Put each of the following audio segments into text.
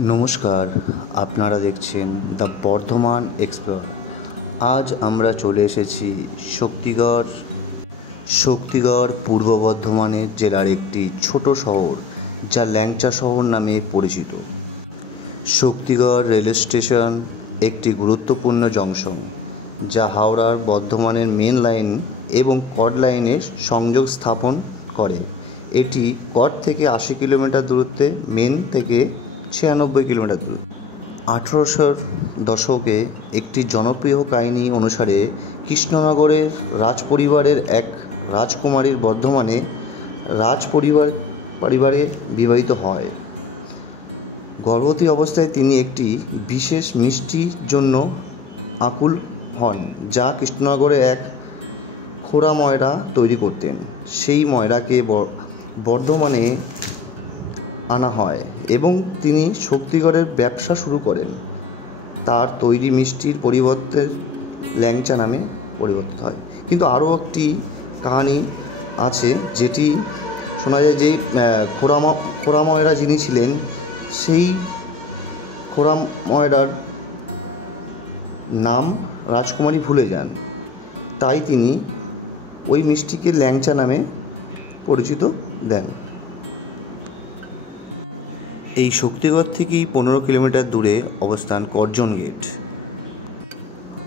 নমস্কার, আপনারা দেখছেন দ্য বর্ধমান এক্সপ্লোর। আজ আমরা চলে এসেছি শক্তিগড় পূর্ব বর্ধমানের জেলার একটি ছোট শহর, যা ল্যাংচা শহর নামে পরিচিত। শক্তিগড় রেল স্টেশন একটি গুরুত্বপূর্ণ জংশন, যা হাওড়ার বর্ধমানের মেন লাইন এবং কড লাইনের সংযোগ স্থাপন করে। এটি কড থেকে 80 কিলোমিটার দূরত্বে, মেন থেকে 96 কিলোমিটার দূর। 1800 দশকে একটি জনপ্রিয় কাহিনী অনুসারে কৃষ্ণনগরের রাজপরিবারের এক রাজকুমারীর বর্ধমানে পরিবারে বিবাহিত হয়। গর্ভবতী অবস্থায় তিনি একটি বিশেষ মিষ্টির জন্য আকুল হন, যা কৃষ্ণনগরে এক খোড়া ময়রা তৈরি করতেন। সেই ময়রাকে বর্ধমানে আনা হয় এবং তিনি শক্তিগড়ের ব্যবসা শুরু করেন। তার তৈরি মিষ্টির পরিবর্তে ল্যাংচা নামে পরিবর্তিত হয়। কিন্তু আরও একটি কাহিনী আছে, যেটি শোনা যায় যে খোড়া ময়রা যিনি ছিলেন, সেই খোড়া ময়রার নাম রাজকুমারী ভুলে যান, তাই তিনি ওই মিষ্টিকে ল্যাংচা নামে পরিচিত দেন। এই শক্তিগড় থেকেই 15 কিলোমিটার দূরে অবস্থান করজন গেট।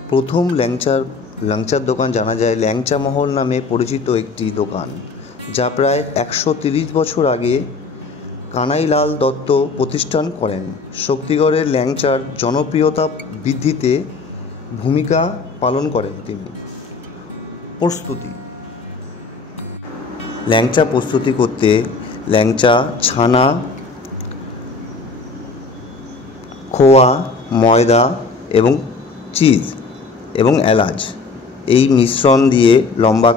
প্রথম ল্যাংচার দোকান জানা যায় ল্যাংচা মহল নামে পরিচিত একটি দোকান, যা প্রায় 130 বছর আগে কানাইলাল দত্ত প্রতিষ্ঠান করেন। শক্তিগড়ের ল্যাংচার জনপ্রিয়তা বৃদ্ধিতে ভূমিকা পালন করেন তিনি। প্রস্তুতি: ল্যাংচা প্রস্তুতি করতে ল্যাংচা, ছানা, খোয়া, ময়দা এবং চিজ এবং এলাচ এই মিশ্রণ দিয়ে লম্বা